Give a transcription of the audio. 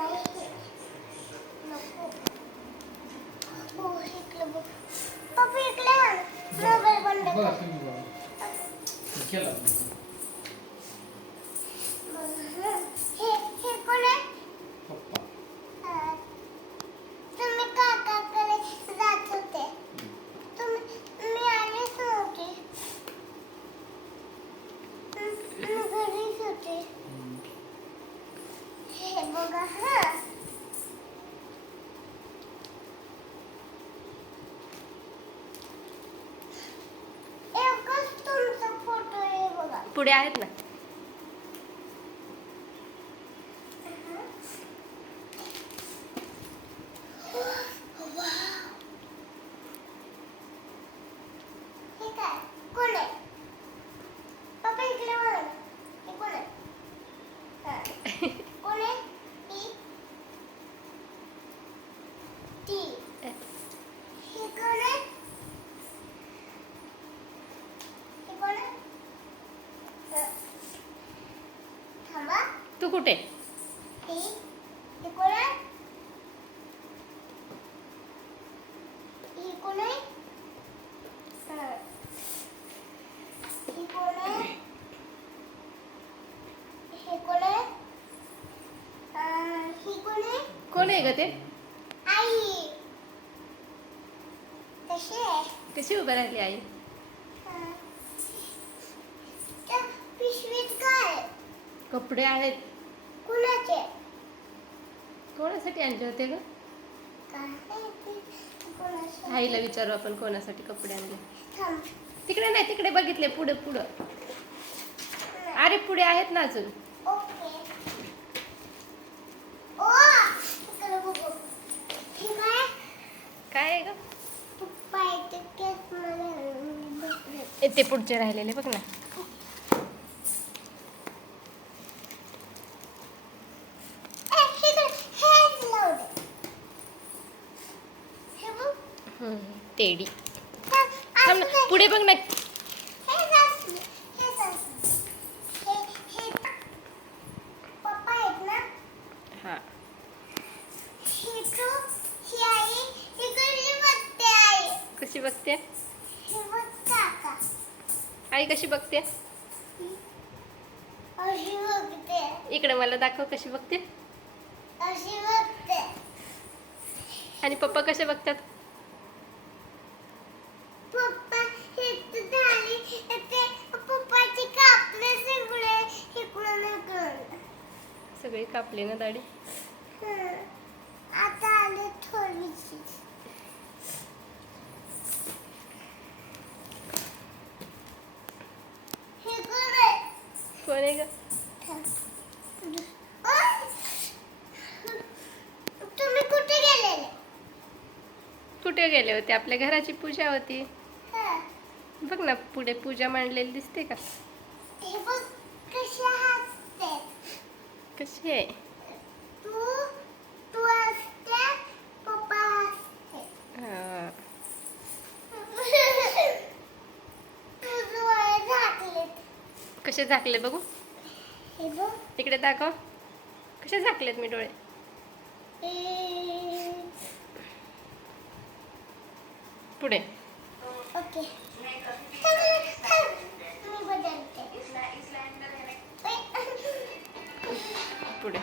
नाही नको हो इकडे बघ पप्पा इकडे आण मोबाईल बंद कर केला हे कोण आहे पप्पा तुम्ही काकाकडे जात होते मी आलीच नव्हती मी घरीच होते हे बघा हा एकच तुमचा फोटो आहे बघा पुढे आहेत ना. हे काय कोण आहे पप्पा इकडे बघा हे कोण आहे कोण आहे ती हे कोण आहे हे कोण आहे थांबा तू कुठे? हे कोण आहे हे कोण आहे हे कोण आहे हे कोण आहे ही कोण आहे कोण आहे ग ते? आई कशी आहे कशी उभं राहिली आई? त्या पिशवीत काय कपडे आहेत. कुणाचे कोणासाठी आणले होते ग? काय कोणाचे आईला विचारू आपण कोणासाठी कपडे आणले. थांब तिकडे नाही, तिकडे बघितले, पुढे पुढं. अरे पुढे आहेत ना अजून. ओके ओ इकडे बघू हे काय काय आहे ग? पप्पा इथे केस मध्ये ते पुढचे राहिलेले बघ ना. टेडी थांब ना, पुढे बघ ना. पप्पा आहेत ना हा ही आई इकडे बघते आई कशी बघते? हे बघ काका आई कशी बघते? अशी बघते इकडे मला दाखव कशी बघते. अशी बघते आणि पप्पा कसे बघतात? पप्पा हे तर झाली ते पप्पाची कापले सगळे इकडून इकडून सगळी कापली ना दाढी. आता आले थोडीशी हे कोण आहे कोण आहे ग? तुम्ही कुठे गेलेले कुठे गेले होते? आपल्या घराची पूजा होती. हा. बघ ना पुढे पूजा मांडलेली दिसते का? हे बघ कशी हसते कशी आहे? तू तू हसते पप्पा हसते हा. तुझं डोळे झाकलेत कसे झाकले बघू. हे बघ इकडे दाखव कसे झाकलेत मी डोळे. पुढे ओके मी बदलते पुढे